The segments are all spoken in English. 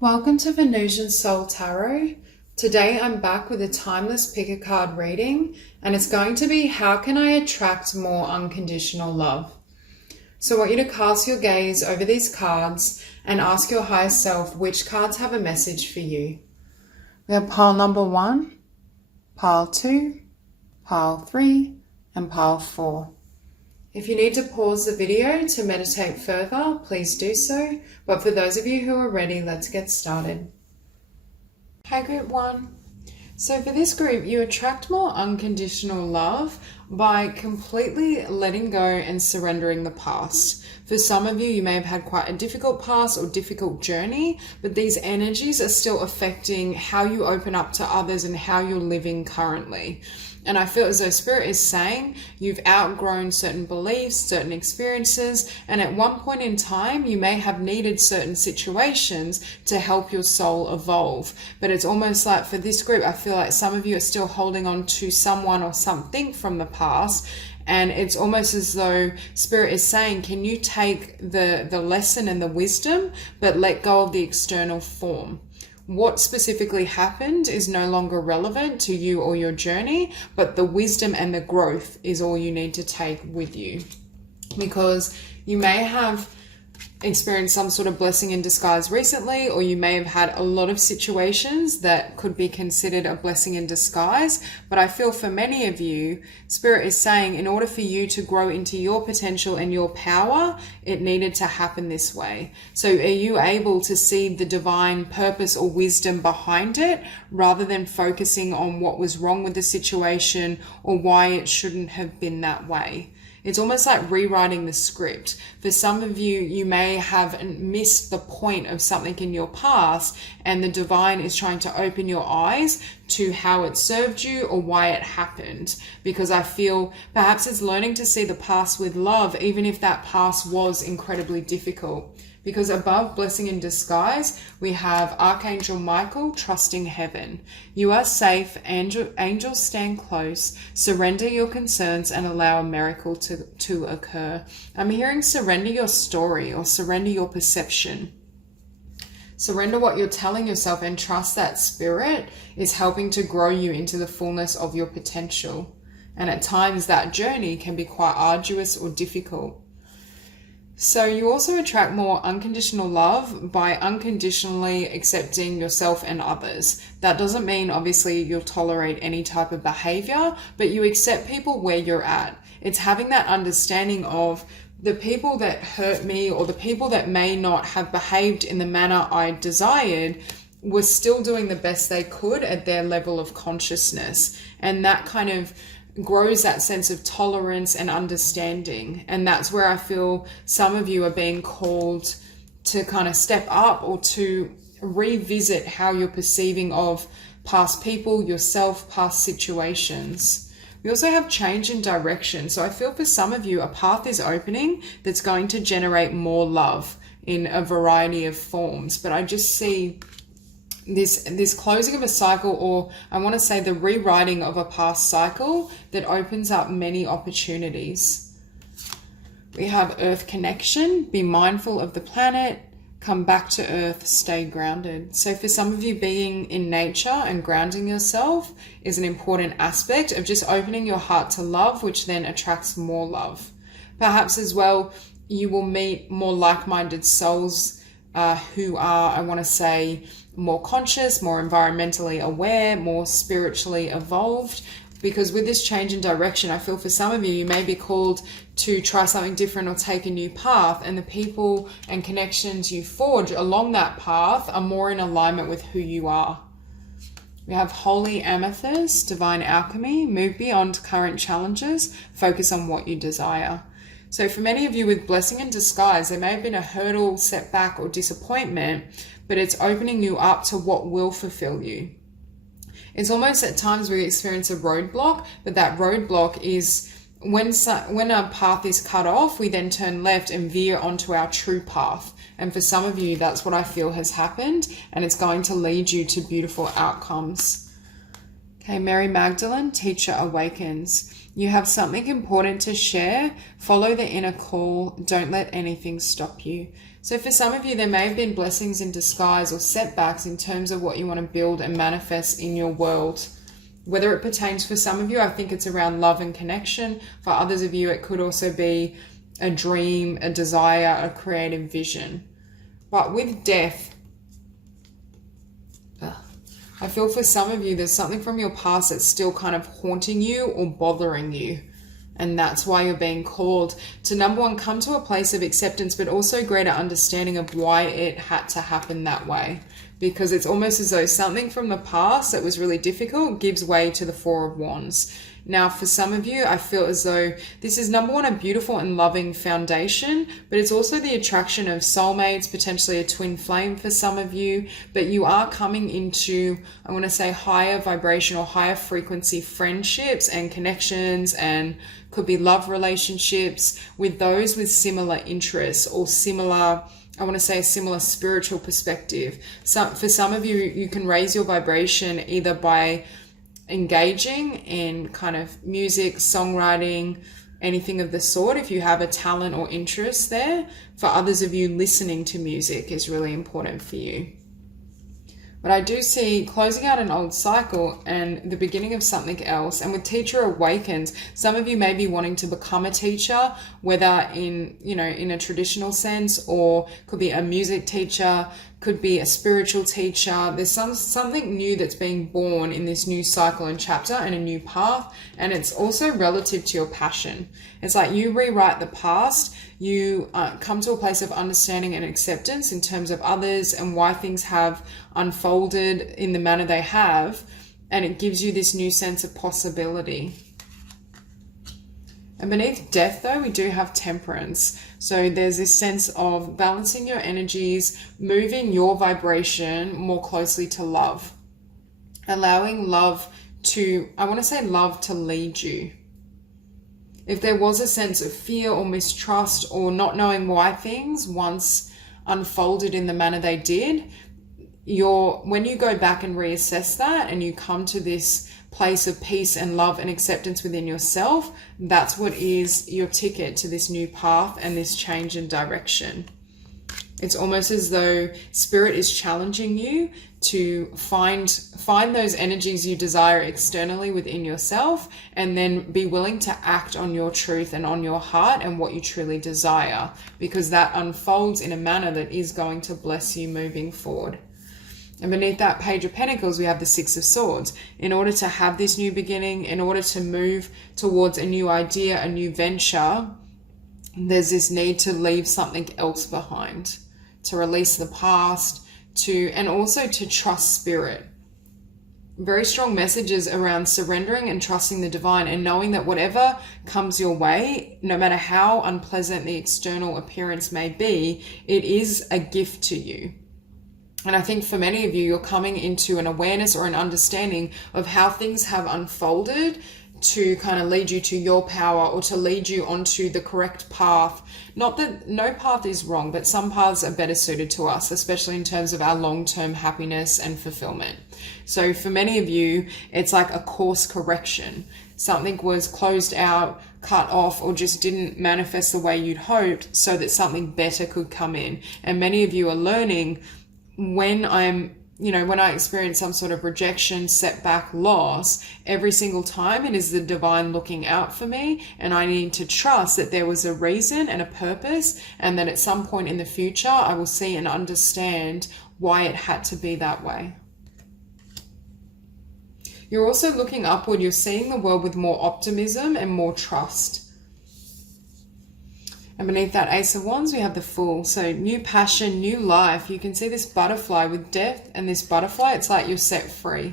Welcome to Venusian Soul Tarot. Today I'm back with a timeless pick a card reading, and it's going to be how can I attract more unconditional love? So I want you to cast your gaze over these cards and ask your higher self which cards have a message for you. We have pile number 1, pile 2, pile 3, and pile 4. If you need to pause the video to meditate further, please do so. But for those of you who are ready, let's get started. Hey, group 1. So for this group, you attract more unconditional love by completely letting go and surrendering the past. For some of you, you may have had quite a difficult past or difficult journey, but these energies are still affecting how you open up to others and how you're living currently. And I feel as though Spirit is saying you've outgrown certain beliefs, certain experiences, and at one point in time, you may have needed certain situations to help your soul evolve. But it's almost like for this group, I feel like some of you are still holding on to someone or something from the past. And it's almost as though Spirit is saying, can you take the lesson and the wisdom, but let go of the external form? What specifically happened is no longer relevant to you or your journey, but the wisdom and the growth is all you need to take with you. Because you may have experienced some sort of blessing in disguise recently, or you may have had a lot of situations that could be considered a blessing in disguise. But I feel for many of you, Spirit is saying in order for you to grow into your potential and your power, it needed to happen this way. So are you able to see the divine purpose or wisdom behind it, rather than focusing on what was wrong with the situation or why it shouldn't have been that way? It's almost like rewriting the script. For some of you, you may have missed the point of something in your past, and the divine is trying to open your eyes to how it served you or why it happened. Because I feel perhaps it's learning to see the past with love, even if that past was incredibly difficult. Because above blessing in disguise, we have Archangel Michael trusting heaven. You are safe, angels stand close, surrender your concerns and allow a miracle to occur. I'm hearing surrender your story or surrender your perception. Surrender what you're telling yourself and trust that Spirit is helping to grow you into the fullness of your potential. And at times that journey can be quite arduous or difficult. So you also attract more unconditional love by unconditionally accepting yourself and others. That doesn't mean obviously you'll tolerate any type of behavior, but you accept people where you're at. It's having that understanding of the people that hurt me or the people that may not have behaved in the manner I desired were still doing the best they could at their level of consciousness. And that kind of grows that sense of tolerance and understanding. And that's where I feel some of you are being called to kind of step up or to revisit how you're perceiving of past people, yourself, past situations. We also have change in direction. So I feel for some of you, a path is opening that's going to generate more love in a variety of forms. But I just see this closing of a cycle, or I want to say the rewriting of a past cycle that opens up many opportunities. We have Earth connection, be mindful of the planet, come back to Earth, stay grounded. So for some of you, being in nature and grounding yourself is an important aspect of just opening your heart to love, which then attracts more love. Perhaps as well, you will meet more like-minded souls who are, I want to say, more conscious, more environmentally aware, more spiritually evolved. Because with this change in direction, I feel for some of you, you may be called to try something different or take a new path, and the people and connections you forge along that path are more in alignment with who you are. We have Holy Amethyst, divine alchemy, move beyond current challenges, focus on what you desire. So for many of you with blessing in disguise, there may have been a hurdle, setback, or disappointment, but it's opening you up to what will fulfill you. It's almost at times we experience a roadblock, but that roadblock is when a path is cut off, we then turn left and veer onto our true path. And for some of you, that's what I feel has happened, and it's going to lead you to beautiful outcomes. Okay, Mary Magdalene, teacher awakens. You have something important to share. Follow the inner call. Don't let anything stop you. So for some of you, there may have been blessings in disguise or setbacks in terms of what you want to build and manifest in your world. Whether it pertains for some of you, I think it's around love and connection. For others of you, it could also be a dream, a desire, a creative vision. But with death, I feel for some of you, there's something from your past that's still kind of haunting you or bothering you. And that's why you're being called to, number one, come to a place of acceptance, but also greater understanding of why it had to happen that way. Because it's almost as though something from the past that was really difficult gives way to the Four of Wands. Now, for some of you, I feel as though this is, number one, a beautiful and loving foundation, but it's also the attraction of soulmates, potentially a twin flame for some of you, but you are coming into, I want to say, higher vibration or higher frequency friendships and connections, and could be love relationships with those with similar interests or similar, I want to say, a similar spiritual perspective. So for some of you, you can raise your vibration either by engaging in kind of music, songwriting, anything of the sort, if you have a talent or interest there. For others of you, listening to music is really important for you. But I do see closing out an old cycle and the beginning of something else. And with teacher awakens, some of you may be wanting to become a teacher, whether in, in a traditional sense, or could be a music teacher, could be a spiritual teacher. There's something new that's being born in this new cycle and chapter and a new path. And it's also relative to your passion. It's like you rewrite the past, you come to a place of understanding and acceptance in terms of others and why things have unfolded in the manner they have. And it gives you this new sense of possibility. And beneath death, though, we do have temperance. So there's this sense of balancing your energies, moving your vibration more closely to love. Allowing love to, I want to say love to lead you. If there was a sense of fear or mistrust or not knowing why things once unfolded in the manner they did, when you go back and reassess that and you come to this place of peace and love and acceptance within yourself, that's what is your ticket to this new path and this change in direction. It's almost as though spirit is challenging you to find those energies you desire externally within yourself, and then be willing to act on your truth and on your heart and what you truly desire, because that unfolds in a manner that is going to bless you moving forward. And beneath that Page of Pentacles, we have the Six of Swords. In order to have this new beginning, in order to move towards a new idea, a new venture, there's this need to leave something else behind, to release the past, and also to trust spirit. Very strong messages around surrendering and trusting the divine, and knowing that whatever comes your way, no matter how unpleasant the external appearance may be, it is a gift to you. And I think for many of you, you're coming into an awareness or an understanding of how things have unfolded to kind of lead you to your power, or to lead you onto the correct path. Not that no path is wrong, but some paths are better suited to us, especially in terms of our long-term happiness and fulfillment. So for many of you, it's like a course correction. Something was closed out, cut off, or just didn't manifest the way you'd hoped, so that something better could come in. And many of you are learning, when I experience some sort of rejection, setback, loss, every single time it is the divine looking out for me, and I need to trust that there was a reason and a purpose, and that at some point in the future I will see and understand why it had to be that way. You're also looking upward. You're seeing the world with more optimism and more trust. And beneath that Ace of Wands, we have the Fool. So new passion, new life. You can see this butterfly with death, and this butterfly, it's like you're set free.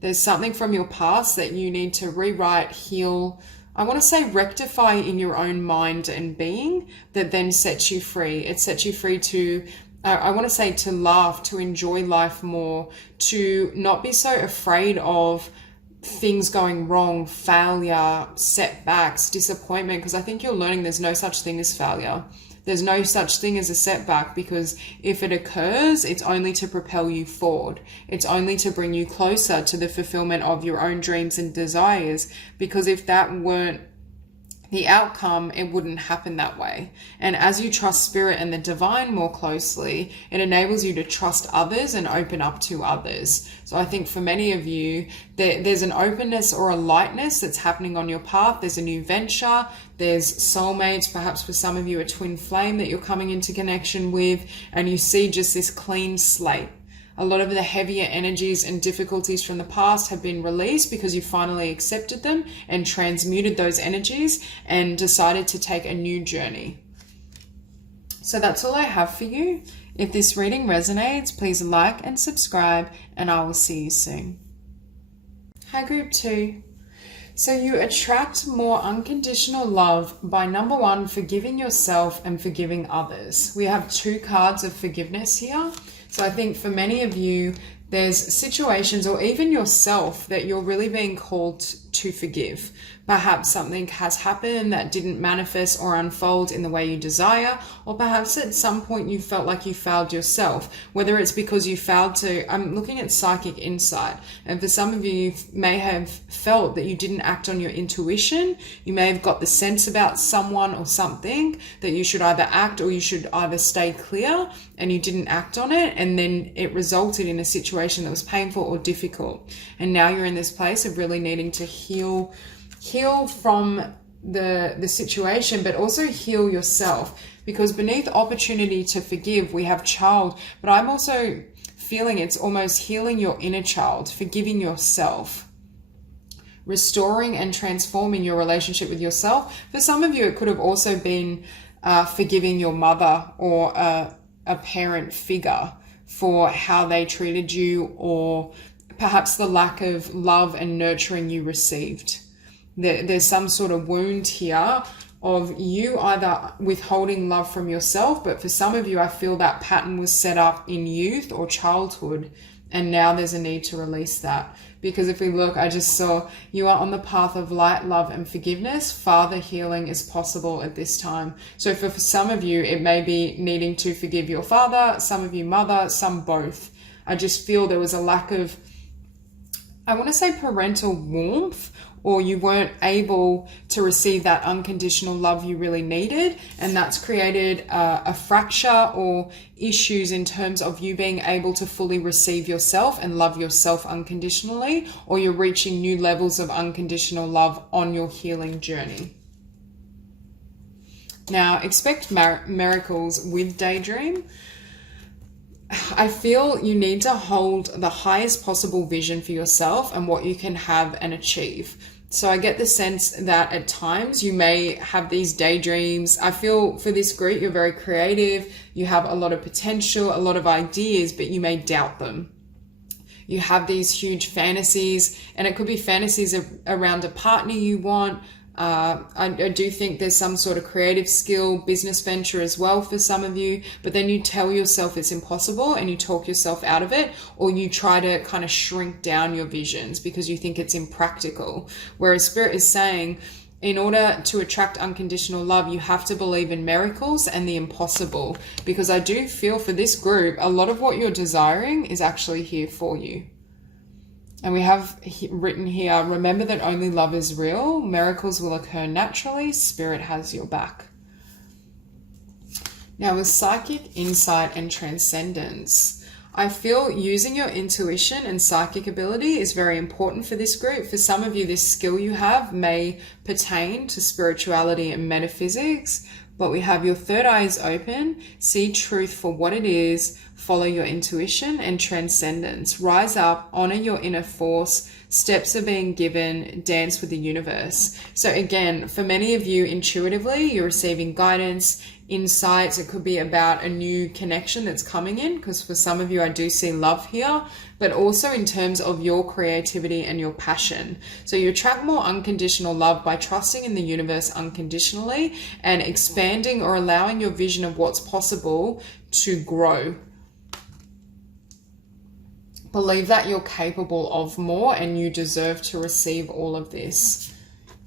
There's something from your past that you need to rewrite, heal, I want to say rectify in your own mind and being, that then sets you free. It sets you free to, I want to say, to laugh, to enjoy life more, to not be so afraid of things going wrong, failure, setbacks, disappointment, because I think you're learning there's no such thing as failure. There's no such thing as a setback, because if it occurs, it's only to propel you forward. It's only to bring you closer to the fulfillment of your own dreams and desires, because if that weren't the outcome, it wouldn't happen that way. And as you trust spirit and the divine more closely, it enables you to trust others and open up to others. So I think for many of you, there's an openness or a lightness that's happening on your path. There's a new venture. There's soulmates, perhaps for some of you a twin flame that you're coming into connection with, and you see just this clean slate. A lot of the heavier energies and difficulties from the past have been released because you finally accepted them and transmuted those energies and decided to take a new journey. So that's all I have for you. If this reading resonates, please like and subscribe, and I will see you soon. Hi, Group 2. So you attract more unconditional love by, number 1, forgiving yourself and forgiving others. We have 2 cards of forgiveness here. So I think for many of you, there's situations or even yourself that you're really being called to forgive. Perhaps something has happened that didn't manifest or unfold in the way you desire, or perhaps at some point you felt like you failed yourself, whether it's because you failed to, I'm looking at psychic insight, and for some of you, you may have felt that you didn't act on your intuition. You may have got the sense about someone or something that you should either act or you should either stay clear, and you didn't act on it, and then it resulted in a situation that was painful or difficult. And now you're in this place of really needing to heal from the situation, but also heal yourself, because beneath opportunity to forgive, we have child, but I'm also feeling it's almost healing your inner child, forgiving yourself, restoring and transforming your relationship with yourself. For some of you, it could have also been forgiving your mother or a parent figure for how they treated you, or perhaps the lack of love and nurturing you received. There's some sort of wound here of you either withholding love from yourself, but for some of you, I feel that pattern was set up in youth or childhood, and now there's a need to release that. Because if we look, I just saw you are on the path of light, love, and forgiveness. Father healing is possible at this time. So for some of you, it may be needing to forgive your father, some of you mother, some both. I just feel there was a lack of, I want to say parental warmth, or you weren't able to receive that unconditional love you really needed. And that's created a fracture or issues in terms of you being able to fully receive yourself and love yourself unconditionally, or you're reaching new levels of unconditional love on your healing journey. Now, expect miracles with Daydream. I feel you need to hold the highest possible vision for yourself and what you can have and achieve. So I get the sense that at times you may have these daydreams. I feel for this group, you're very creative. You have a lot of potential, a lot of ideas, but you may doubt them. You have these huge fantasies, and it could be fantasies around a partner you want. I do think there's some sort of creative skill, business venture as well for some of you, but then you tell yourself it's impossible and you talk yourself out of it, or you try to kind of shrink down your visions because you think it's impractical. Whereas Spirit is saying, in order to attract unconditional love, you have to believe in miracles and the impossible, because I do feel for this group, a lot of what you're desiring is actually here for you. And we have written here, remember that only love is real. Miracles will occur naturally. Spirit has your back. Now with psychic insight and transcendence, I feel using your intuition and psychic ability is very important for this group. For some of you, this skill you have may pertain to spirituality and metaphysics, but we have your third eye is open, see truth for what it is, follow your intuition and transcendence. Rise up, honor your inner force, steps are being given, dance with the universe. So again, for many of you intuitively, you're receiving guidance, insights. It could be about a new connection that's coming in, because for some of you, I do see love here, but also in terms of your creativity and your passion. So you attract more unconditional love by trusting in the universe unconditionally and expanding or allowing your vision of what's possible to grow. Believe that you're capable of more and you deserve to receive all of this.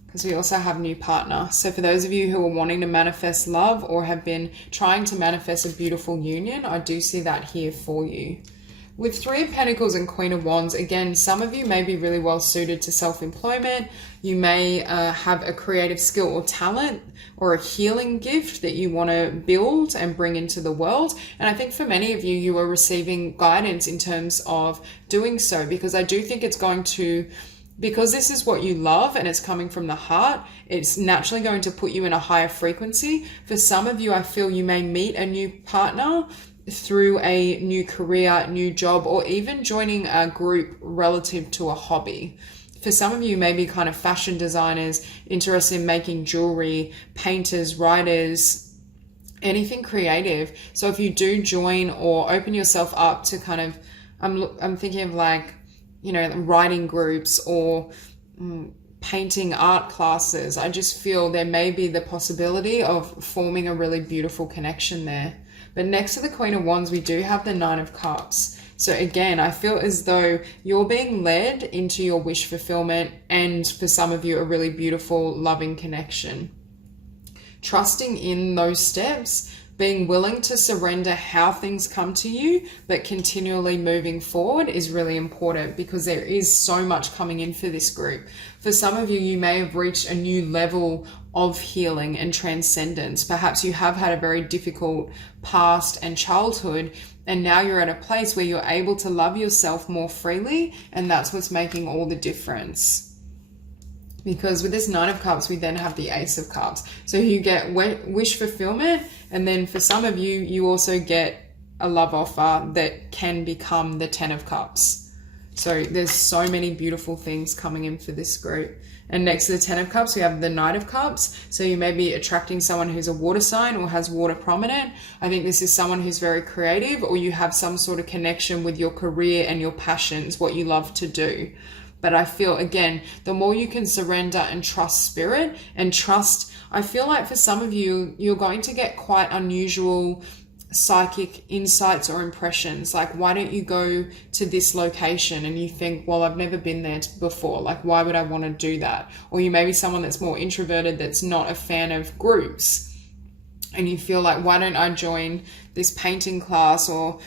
because we also have new partner. So for those of you who are wanting to manifest love or have been trying to manifest a beautiful union, I do see that here for you. With Three of Pentacles and Queen of Wands, again, some of you may be really well suited to self-employment. You may have a creative skill or talent or a healing gift that you want to build and bring into the world. And I think for many of you, you are receiving guidance in terms of doing so, because I do think it's going to, because this is what you love and it's coming from the heart, it's naturally going to put you in a higher frequency. For some of you, I feel you may meet a new partner through a new career, new job, or even joining a group relative to a hobby. For some of you, maybe kind of fashion designers, interested in making jewelry, painters, writers, anything creative. So if you do join or open yourself up to kind of, I'm thinking of like, you know, writing groups or painting art classes, I just feel there may be the possibility of forming a really beautiful connection there. But next to the Queen of Wands, we do have the Nine of Cups. So again, I feel as though you're being led into your wish fulfillment, and for some of you, a really beautiful, loving connection. Trusting in those steps, being willing to surrender how things come to you, but continually moving forward is really important, because there is so much coming in for this group. For some of you, you may have reached a new level of healing and transcendence. Perhaps you have had a very difficult past and childhood, and now you're at a place where you're able to love yourself more freely, and that's what's making all the difference. Because with this Nine of Cups, we then have the Ace of Cups. So you get wish fulfillment, and then for some of you, you also get a love offer that can become the 10 of Cups. So there's so many beautiful things coming in for this group. And next to the 10 of Cups, we have the Knight of Cups. So you may be attracting someone who's a water sign or has water prominent. I think this is someone who's very creative, or you have some sort of connection with your career and your passions, what you love to do. But I feel, again, the more you can surrender and trust spirit and trust, I feel like for some of you, you're going to get quite unusual psychic insights or impressions. Like, why don't you go to this location? And you think, well, I've never been there before. Like, why would I want to do that? Or you may be someone that's more introverted, that's not a fan of groups. And you feel like, why don't I join this painting class or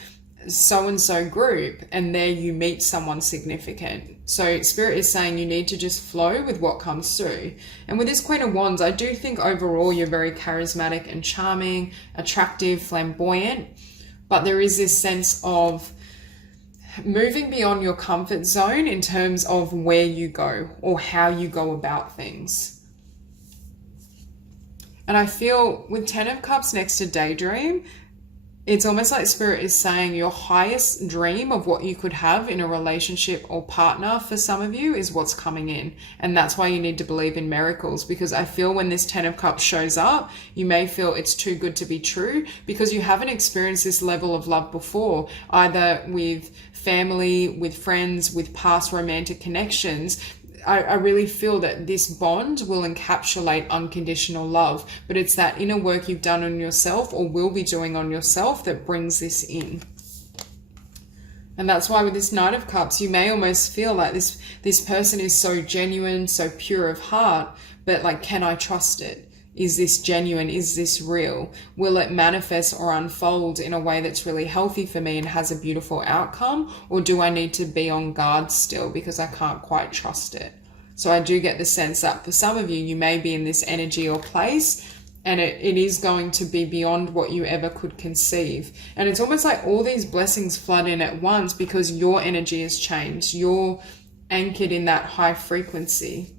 so-and-so group? And there you meet someone significant. So Spirit is saying you need to just flow with what comes through. And with this Queen of Wands, I do think overall you're very charismatic and charming, attractive, flamboyant. But there is this sense of moving beyond your comfort zone in terms of where you go or how you go about things. And I feel with 10 of Cups next to Daydream, it's almost like Spirit is saying your highest dream of what you could have in a relationship or partner for some of you is what's coming in. And that's why you need to believe in miracles, because I feel when this 10 of Cups shows up, you may feel it's too good to be true because you haven't experienced this level of love before, either with family, with friends, with past romantic connections. I really feel that this bond will encapsulate unconditional love, but it's that inner work you've done on yourself or will be doing on yourself that brings this in. And that's why with this Knight of Cups, you may almost feel like this person is so genuine, so pure of heart, but like, can I trust it? Is this genuine? Is this real? Will it manifest or unfold in a way that's really healthy for me and has a beautiful outcome? Or do I need to be on guard still because I can't quite trust it? So I do get the sense that for some of you, you may be in this energy or place, and it is going to be beyond what you ever could conceive. And it's almost like all these blessings flood in at once because your energy has changed. You're anchored in that high frequency.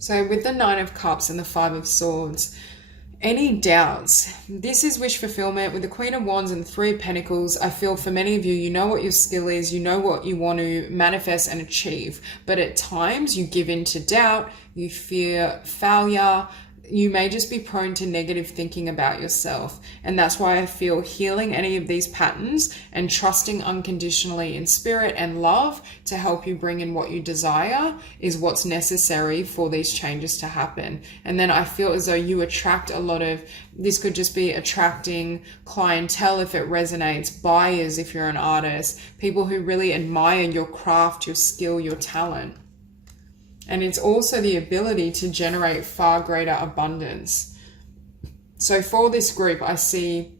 So with the Nine of Cups and the Five of Swords, any doubts? This is wish fulfillment. With the Queen of Wands and the Three of Pentacles, I feel for many of you, you know what your skill is, you know what you want to manifest and achieve. But at times you give in to doubt, you fear failure, you may just be prone to negative thinking about yourself. And that's why I feel healing any of these patterns and trusting unconditionally in spirit and love to help you bring in what you desire is what's necessary for these changes to happen. And then I feel as though you attract a lot of, this could just be attracting clientele if it resonates, buyers if you're an artist, people who really admire your craft, your skill, your talent. And it's also the ability to generate far greater abundance. So for this group, I see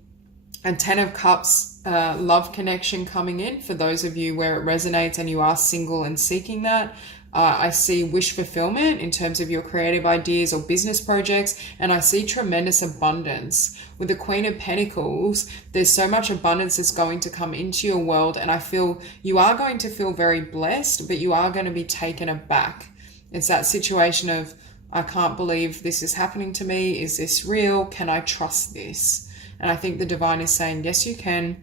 a 10 of Cups love connection coming in for those of you where it resonates and you are single and seeking that. I see wish fulfillment in terms of your creative ideas or business projects, and I see tremendous abundance. With the Queen of Pentacles, there's so much abundance that's going to come into your world, and I feel you are going to feel very blessed, but you are going to be taken aback. It's that situation of, I can't believe this is happening to me. Is this real? Can I trust this? And I think the divine is saying, yes, you can.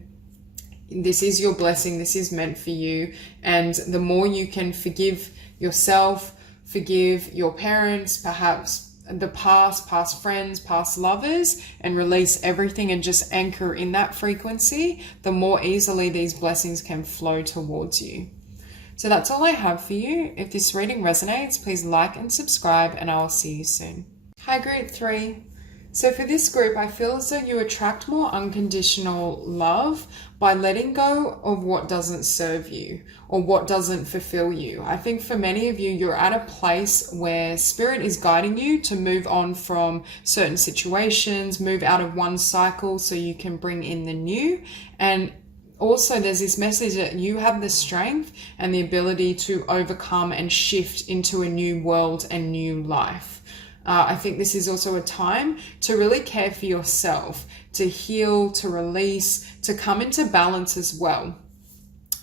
This is your blessing. This is meant for you. And the more you can forgive yourself, forgive your parents, perhaps the past friends, past lovers, and release everything and just anchor in that frequency, the more easily these blessings can flow towards you. So that's all I have for you. If this reading resonates, please like and subscribe, and I will see you soon. Hi, Group 3. So for this group, I feel as though you attract more unconditional love by letting go of what doesn't serve you or what doesn't fulfill you. I think for many of you, you're at a place where Spirit is guiding you to move on from certain situations, move out of one cycle so you can bring in the new. And also there's this message that you have the strength and the ability to overcome and shift into a new world and new life. I think this is also a time to really care for yourself, to heal, to release, to come into balance as well.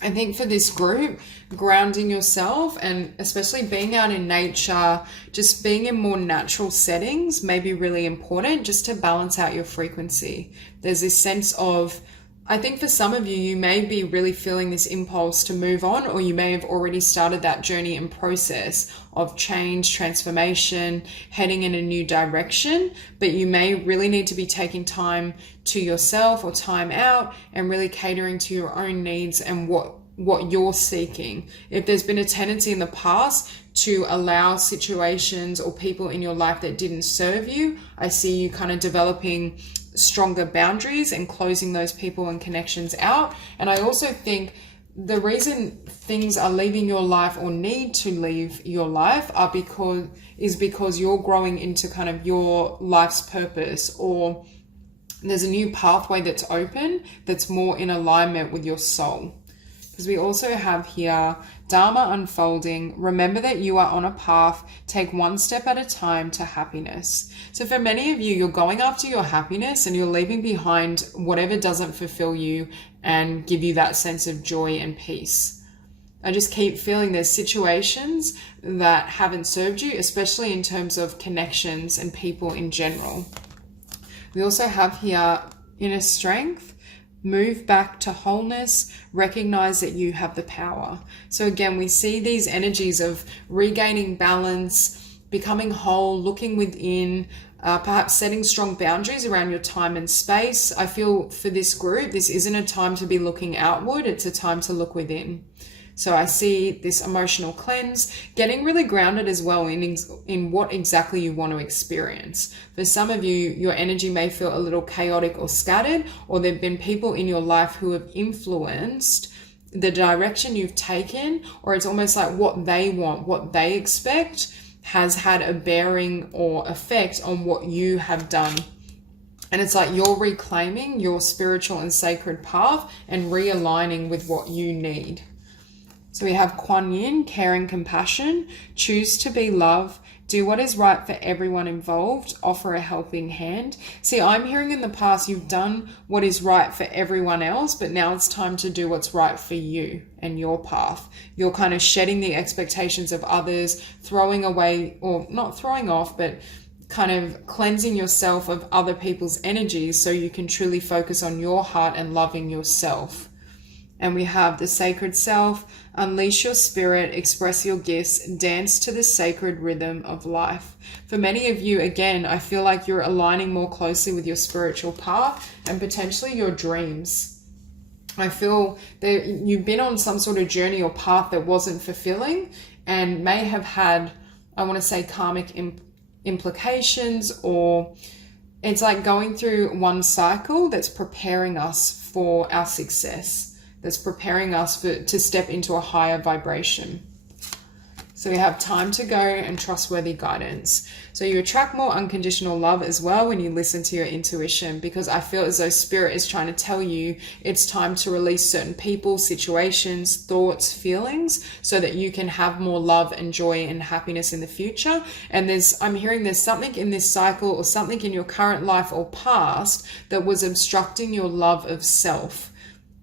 I think for this group, grounding yourself and especially being out in nature, just being in more natural settings may be really important just to balance out your frequency. There's this sense of, I think for some of you, you may be really feeling this impulse to move on, or you may have already started that journey and process of change, transformation, heading in a new direction, but you may really need to be taking time to yourself or time out and really catering to your own needs and what you're seeking. If there's been a tendency in the past to allow situations or people in your life that didn't serve you, I see you kind of developing stronger boundaries and closing those people and connections out. And I also think the reason things are leaving your life or need to leave your life is because you're growing into kind of your life's purpose, or there's a new pathway that's open that's more in alignment with your soul. Because we also have here Dharma unfolding. Remember that you are on a path. Take one step at a time to happiness. So for many of you, you're going after your happiness and you're leaving behind whatever doesn't fulfill you and give you that sense of joy and peace. I just keep feeling there's situations that haven't served you, especially in terms of connections and people in general. We also have here inner strength. Move back to wholeness, recognize that you have the power. So again, we see these energies of regaining balance, becoming whole, looking within, perhaps setting strong boundaries around your time and space. I feel for this group, this isn't a time to be looking outward, it's a time to look within. So I see this emotional cleanse, getting really grounded as well in what exactly you want to experience. For some of you, your energy may feel a little chaotic or scattered, or there have been people in your life who have influenced the direction you've taken, or it's almost like what they want, what they expect has had a bearing or effect on what you have done. And it's like you're reclaiming your spiritual and sacred path and realigning with what you need. So we have Kuan Yin, care and compassion, choose to be love, do what is right for everyone involved, offer a helping hand. See, I'm hearing in the past you've done what is right for everyone else, but now it's time to do what's right for you and your path. You're kind of shedding the expectations of others, throwing away, or not throwing off, but kind of cleansing yourself of other people's energies so you can truly focus on your heart and loving yourself. And we have the sacred self, unleash your spirit, express your gifts, dance to the sacred rhythm of life. For many of you, again, I feel like you're aligning more closely with your spiritual path and potentially your dreams. I feel that you've been on some sort of journey or path that wasn't fulfilling and may have had, I want to say, karmic implications, or it's like going through one cycle that's preparing us for our success. That's preparing us to step into a higher vibration. So we have time to go and trustworthy guidance. So you attract more unconditional love as well when you listen to your intuition, because I feel as though spirit is trying to tell you it's time to release certain people, situations, thoughts, feelings, so that you can have more love and joy and happiness in the future. And I'm hearing there's something in this cycle or something in your current life or past that was obstructing your love of self.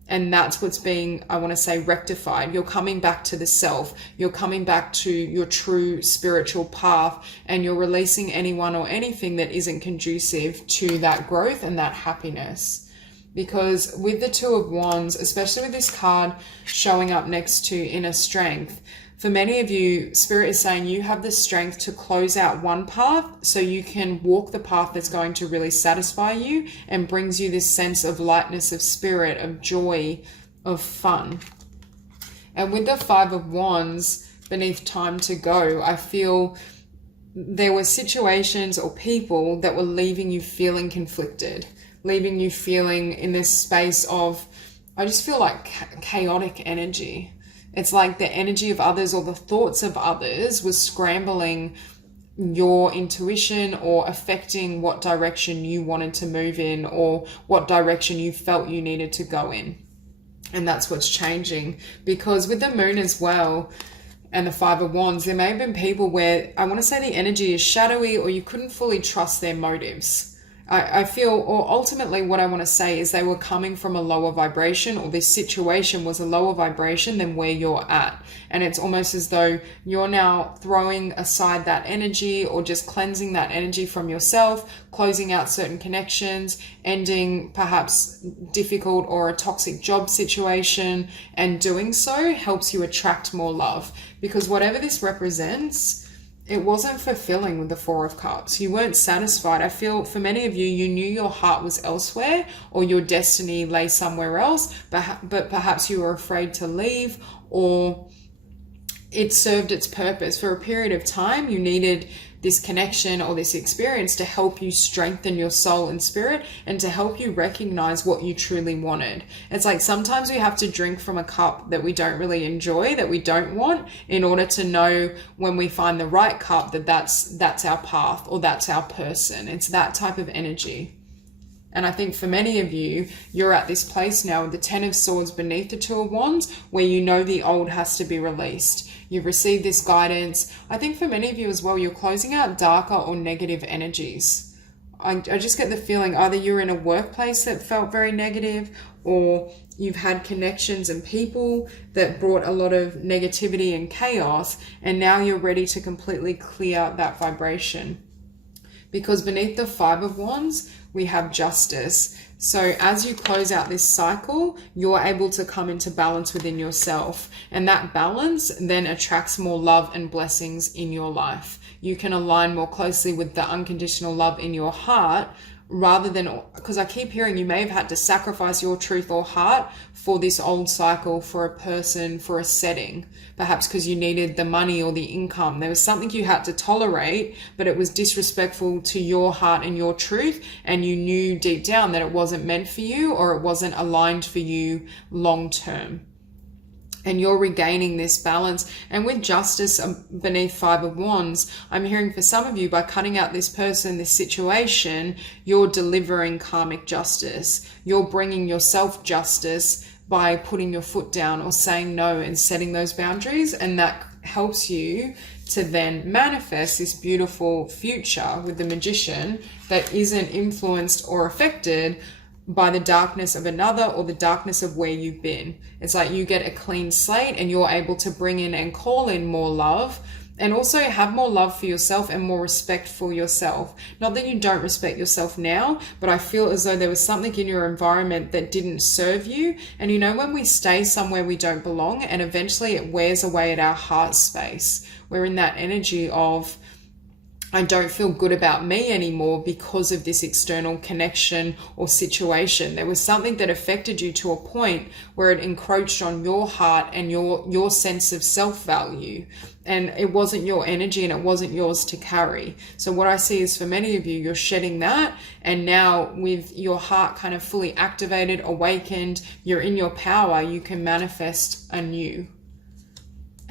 And that's what's being, I want to say, rectified. You're coming back to the self. You're coming back to your true spiritual path, and you're releasing anyone or anything that isn't conducive to that growth and that happiness. Because with the Two of Wands, especially with this card showing up next to inner strength, for many of you, Spirit is saying you have the strength to close out one path so you can walk the path that's going to really satisfy you and brings you this sense of lightness, of spirit, of joy, of fun. And with the Five of Wands beneath time to go, I feel there were situations or people that were leaving you feeling conflicted, leaving you feeling in this space of, I just feel like chaotic energy. It's like the energy of others or the thoughts of others was scrambling your intuition or affecting what direction you wanted to move in or what direction you felt you needed to go in. And that's what's changing, because with the Moon as well and the Five of Wands, there may have been people where I want to say the energy is shadowy or you couldn't fully trust their motives. I feel, or ultimately what I want to say is they were coming from a lower vibration, or this situation was a lower vibration than where you're at. And it's almost as though you're now throwing aside that energy or just cleansing that energy from yourself, closing out certain connections, ending perhaps difficult or a toxic job situation. And doing so helps you attract more love, because whatever this represents, it wasn't fulfilling with the Four of Cups. You weren't satisfied. I feel for many of you, you knew your heart was elsewhere or your destiny lay somewhere else, but perhaps you were afraid to leave, or it served its purpose. For a period of time, you needed this connection or this experience to help you strengthen your soul and spirit and to help you recognize what you truly wanted. It's like sometimes we have to drink from a cup that we don't really enjoy, that we don't want, in order to know when we find the right cup that that's our path or that's our person. It's that type of energy. And I think for many of you, you're at this place now with the Ten of Swords beneath the Two of Wands, where you know the old has to be released. You've received this guidance. I think for many of you as well, you're closing out darker or negative energies. I just get the feeling either you're in a workplace that felt very negative, or you've had connections and people that brought a lot of negativity and chaos, and now you're ready to completely clear that vibration. Because beneath the Five of Wands, we have justice. So as you close out this cycle, you're able to come into balance within yourself. And that balance then attracts more love and blessings in your life. You can align more closely with the unconditional love in your heart, rather than, because I keep hearing you may have had to sacrifice your truth or heart for this old cycle, for a person, for a setting, perhaps because you needed the money or the income. There was something you had to tolerate, but it was disrespectful to your heart and your truth, and you knew deep down that it wasn't meant for you or it wasn't aligned for you long term. And you're regaining this balance. And with justice beneath Five of Wands, I'm hearing for some of you, by cutting out this person, this situation, you're delivering karmic justice. You're bringing yourself justice by putting your foot down or saying no and setting those boundaries. And that helps you to then manifest this beautiful future with the Magician that isn't influenced or affected by the darkness of another or the darkness of where you've been. It's like you get a clean slate and you're able to bring in and call in more love, and also have more love for yourself and more respect for yourself. Not that you don't respect yourself now, but I feel as though there was something in your environment that didn't serve you. And you know, when we stay somewhere we don't belong, and eventually it wears away at our heart space, we're in that energy of, I don't feel good about me anymore because of this external connection or situation. There was something that affected you to a point where it encroached on your heart and your sense of self-value. And it wasn't your energy and it wasn't yours to carry. So what I see is for many of you, you're shedding that. And now with your heart kind of fully activated, awakened, you're in your power, you can manifest anew.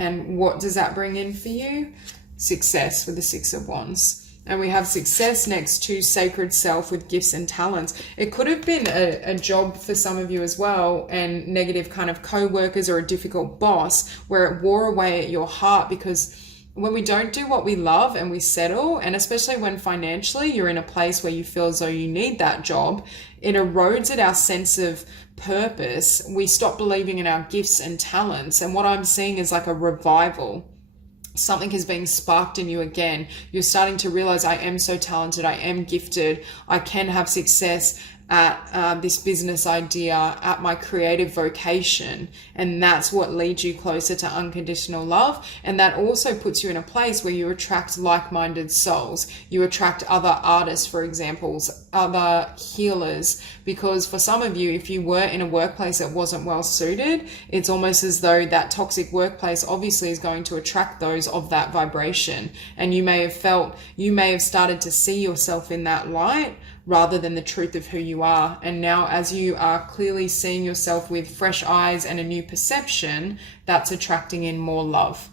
And what does that bring in for you? Success with the Six of Wands. And we have success next to sacred self with gifts and talents. It could have been a job for some of you as well, and negative kind of co-workers or a difficult boss where it wore away at your heart, because when we don't do what we love and we settle, and especially when financially you're in a place where you feel as though you need that job, it erodes at our sense of purpose. We stop believing in our gifts and talents. And what I'm seeing is like a revival. Something is being sparked in you again. You're starting to realize, I am so talented, I am gifted, I can have success at this business idea, at my creative vocation. And that's what leads you closer to unconditional love. And that also puts you in a place where you attract like-minded souls. You attract other artists, for example, other healers. Because for some of you, if you were in a workplace that wasn't well suited, it's almost as though that toxic workplace obviously is going to attract those of that vibration. And you may have started to see yourself in that light rather than the truth of who you are. And now, as you are clearly seeing yourself with fresh eyes and a new perception, that's attracting in more love.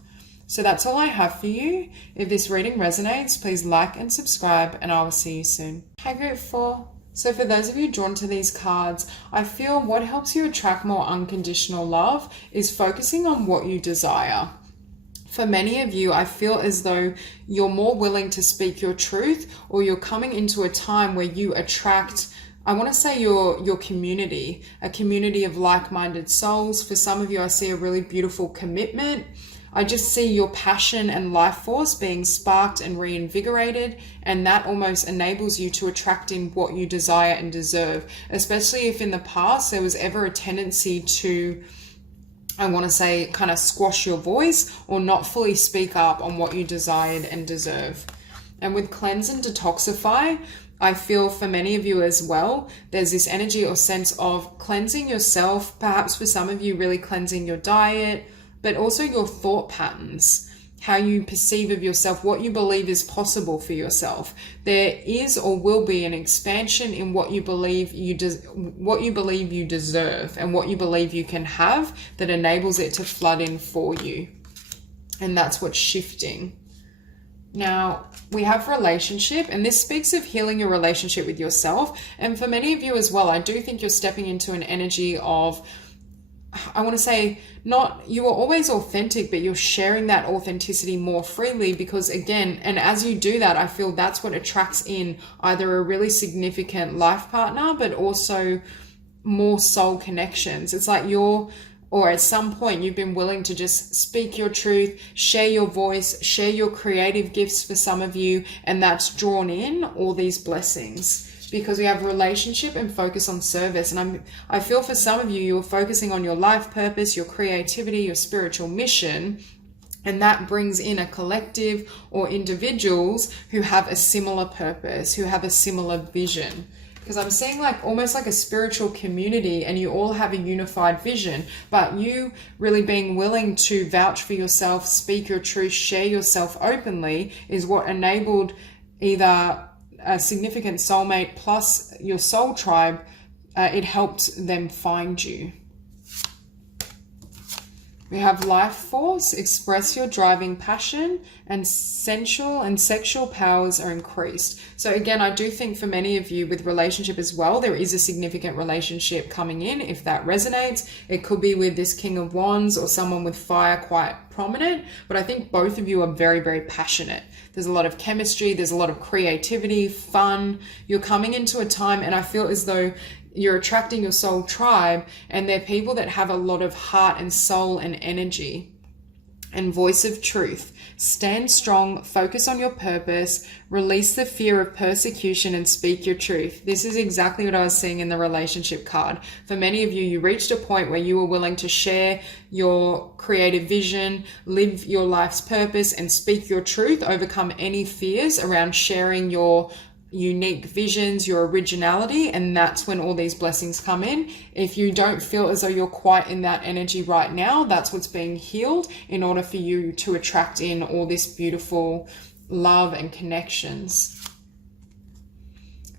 So that's all I have for you. If this reading resonates, please like and subscribe, and I will see you soon. Hi, Group 4. So for those of you drawn to these cards, I feel what helps you attract more unconditional love is focusing on what you desire. For many of you, I feel as though you're more willing to speak your truth, or you're coming into a time where you attract, I want to say, your community, a community of like-minded souls. For some of you, I see a really beautiful commitment. I just see your passion and life force being sparked and reinvigorated, and that almost enables you to attract in what you desire and deserve, especially if in the past there was ever a tendency to, I want to say, kind of squash your voice or not fully speak up on what you desired and deserve. And with cleanse and detoxify, I feel for many of you as well, there's this energy or sense of cleansing yourself, perhaps for some of you really cleansing your diet, but also your thought patterns, how you perceive of yourself, what you believe is possible for yourself. There is or will be an expansion in what you believe you deserve and what you believe you can have, that enables it to flood in for you. And that's what's shifting. Now, we have relationship, and this speaks of healing your relationship with yourself. And for many of you as well, I do think you're stepping into an energy of, I want to say, not you are always authentic, but you're sharing that authenticity more freely, because again, and as you do that, I feel that's what attracts in either a really significant life partner, but also more soul connections. It's like or at some point you've been willing to just speak your truth, share your voice, share your creative gifts for some of you, and that's drawn in all these blessings. Because we have relationship and focus on service. And I feel for some of you, you're focusing on your life purpose, your creativity, your spiritual mission. And that brings in a collective or individuals who have a similar purpose, who have a similar vision. Because I'm seeing like almost like a spiritual community, and you all have a unified vision, but you really being willing to vouch for yourself, speak your truth, share yourself openly is what enabled either a significant soulmate plus your soul tribe. It helped them find you. We have life force, express your driving passion, and sensual and sexual powers are increased. So again, I do think for many of you with relationship as well, there is a significant relationship coming in. If that resonates, it could be with this King of Wands or someone with fire quite prominent, but I think both of you are very, very passionate. There's a lot of chemistry, there's a lot of creativity, fun. You're coming into a time, and I feel as though you're attracting your soul tribe, and they're people that have a lot of heart and soul and energy. And voice of truth. Stand strong, focus on your purpose, release the fear of persecution, and speak your truth. This is exactly what I was seeing in the relationship card. For many of you, you reached a point where you were willing to share your creative vision, live your life's purpose, and speak your truth, overcome any fears around sharing your unique visions, your originality, and that's when all these blessings come in. If you don't feel as though you're quite in that energy right now, that's what's being healed in order for you to attract in all this beautiful love and connections.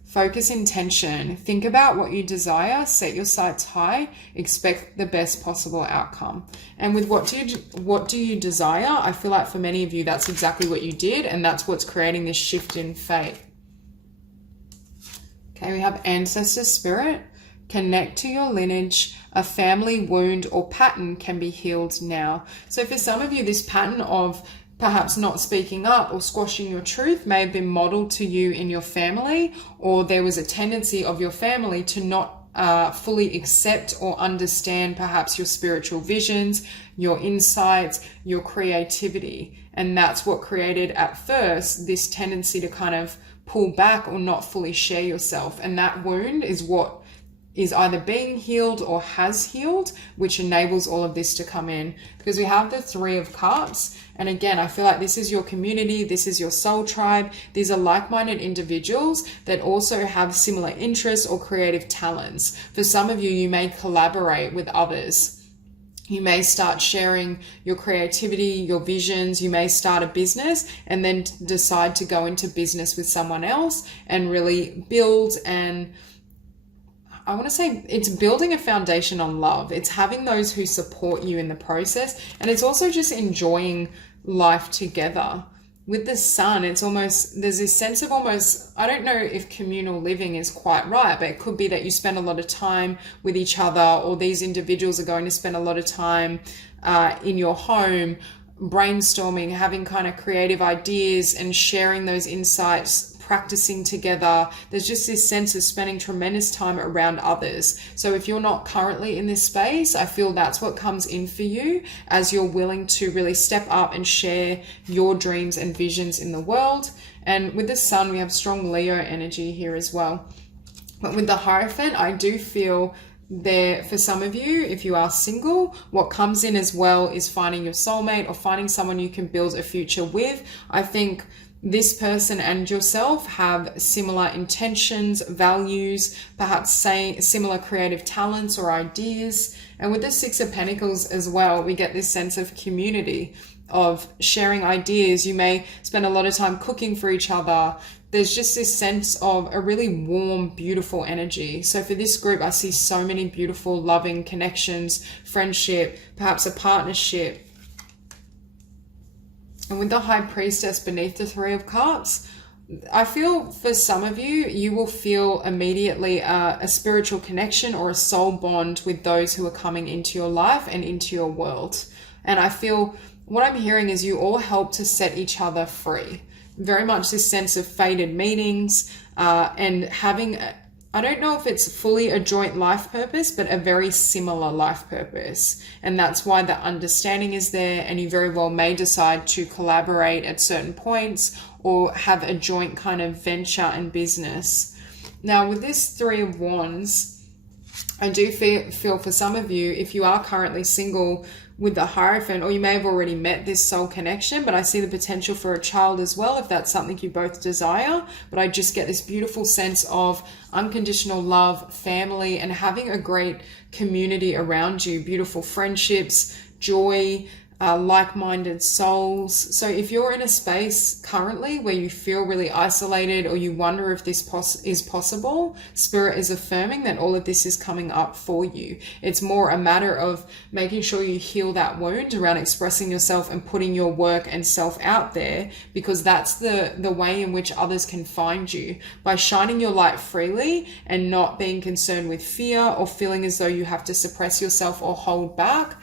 Focus intention. Think about what you desire. Set your sights high. Expect the best possible outcome. And with what do you desire? I feel like for many of you, that's exactly what you did. And that's what's creating this shift in fate. Okay, we have ancestor spirit. Connect to your lineage. A family wound or pattern can be healed now. So for some of you, this pattern of perhaps not speaking up or squashing your truth may have been modeled to you in your family, or there was a tendency of your family to not fully accept or understand perhaps your spiritual visions, your insights, your creativity. And that's what created at first this tendency to kind of pull back or not fully share yourself. And that wound is what is either being healed or has healed, which enables all of this to come in. Because we have the Three of Cups. And again, I feel like this is your community. This is your soul tribe. These are like-minded individuals that also have similar interests or creative talents. For some of you, you may collaborate with others. You may start sharing your creativity, your visions. You may start a business and then decide to go into business with someone else and really build, and I want to say it's building a foundation on love. It's having those who support you in the process. And it's also just enjoying life together. With the Sun, it's almost, there's this sense of almost, I don't know if communal living is quite right, but it could be that you spend a lot of time with each other, or these individuals are going to spend a lot of time in your home, brainstorming, having kind of creative ideas and sharing those insights, practicing together. There's just this sense of spending tremendous time around others. So if you're not currently in this space, I feel that's what comes in for you as you're willing to really step up and share your dreams and visions in the world. And with the Sun, we have strong Leo energy here as well. But with the Hierophant, I do feel there, for some of you, if you are single, what comes in as well is finding your soulmate or finding someone you can build a future with. I think this person and yourself have similar intentions, values, perhaps similar creative talents or ideas. And with the Six of Pentacles as well, we get this sense of community, of sharing ideas. You may spend a lot of time cooking for each other. There's just this sense of a really warm, beautiful energy. So for this group, I see so many beautiful, loving connections, friendship, perhaps a partnership. And with the High Priestess beneath the Three of Cups, I feel for some of you, you will feel immediately a spiritual connection or a soul bond with those who are coming into your life and into your world. And I feel what I'm hearing is you all help to set each other free. Very much this sense of fated meetings and having, I don't know if it's fully a joint life purpose, but a very similar life purpose. And that's why the understanding is there, and you very well may decide to collaborate at certain points or have a joint kind of venture and business. Now with this Three of Wands, I do feel for some of you, if you are currently single with the Hierophant, or you may have already met this soul connection, but I see the potential for a child as well, if that's something you both desire. But I just get this beautiful sense of unconditional love, family, and having a great community around you, beautiful friendships, joy, like-minded souls. So if you're in a space currently where you feel really isolated, or you wonder if this is possible, Spirit is affirming that all of this is coming up for you. It's more a matter of making sure you heal that wound around expressing yourself and putting your work and self out there, because that's the way in which others can find you, by shining your light freely and not being concerned with fear or feeling as though you have to suppress yourself or hold back.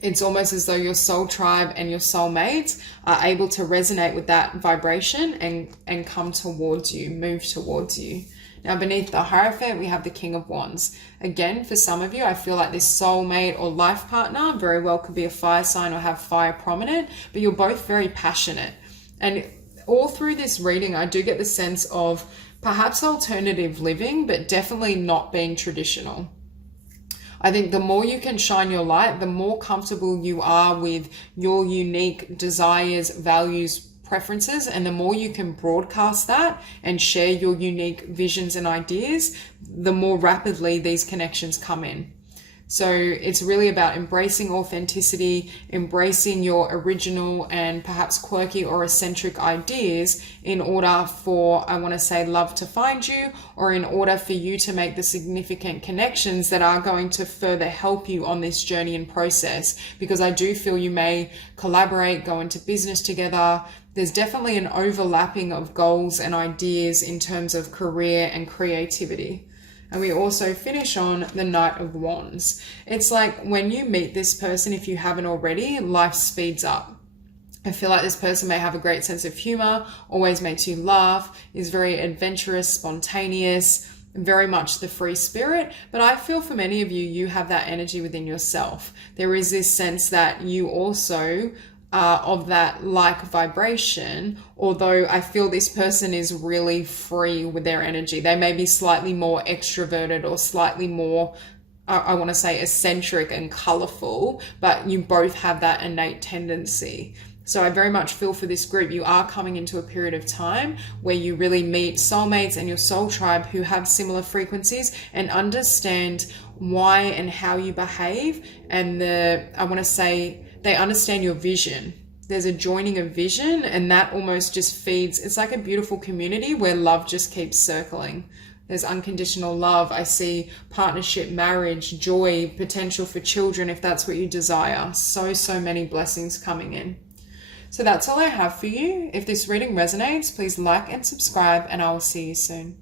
It's almost as though your soul tribe and your soulmates are able to resonate with that vibration and come towards you, move towards you. Now, beneath the Hierophant, we have the King of Wands. Again, for some of you, I feel like this soulmate or life partner very well could be a fire sign or have fire prominent, but you're both very passionate. And all through this reading, I do get the sense of perhaps alternative living, but definitely not being traditional. I think the more you can shine your light, the more comfortable you are with your unique desires, values, preferences, and the more you can broadcast that and share your unique visions and ideas, the more rapidly these connections come in. So it's really about embracing authenticity, embracing your original and perhaps quirky or eccentric ideas in order for, I want to say, love to find you, or in order for you to make the significant connections that are going to further help you on this journey and process. Because I do feel you may collaborate, go into business together. There's definitely an overlapping of goals and ideas in terms of career and creativity. And we also finish on the Knight of Wands. It's like when you meet this person, if you haven't already, life speeds up. I feel like this person may have a great sense of humor, always makes you laugh, is very adventurous, spontaneous, very much the free spirit. But I feel for many of you, you have that energy within yourself. There is this sense that you also of that like vibration, although I feel this person is really free with their energy. They may be slightly more extroverted or slightly more, I want to say, eccentric and colorful, but you both have that innate tendency. So I very much feel for this group, you are coming into a period of time where you really meet soulmates and your soul tribe who have similar frequencies and understand why and how you behave. And I want to say, they understand your vision. There's a joining of vision, and that almost just feeds, it's like a beautiful community where love just keeps circling. There's unconditional love. I see partnership, marriage, joy, potential for children if that's what you desire. So many blessings coming in. So that's all I have for you. If this reading resonates, please like and subscribe, and I will see you soon.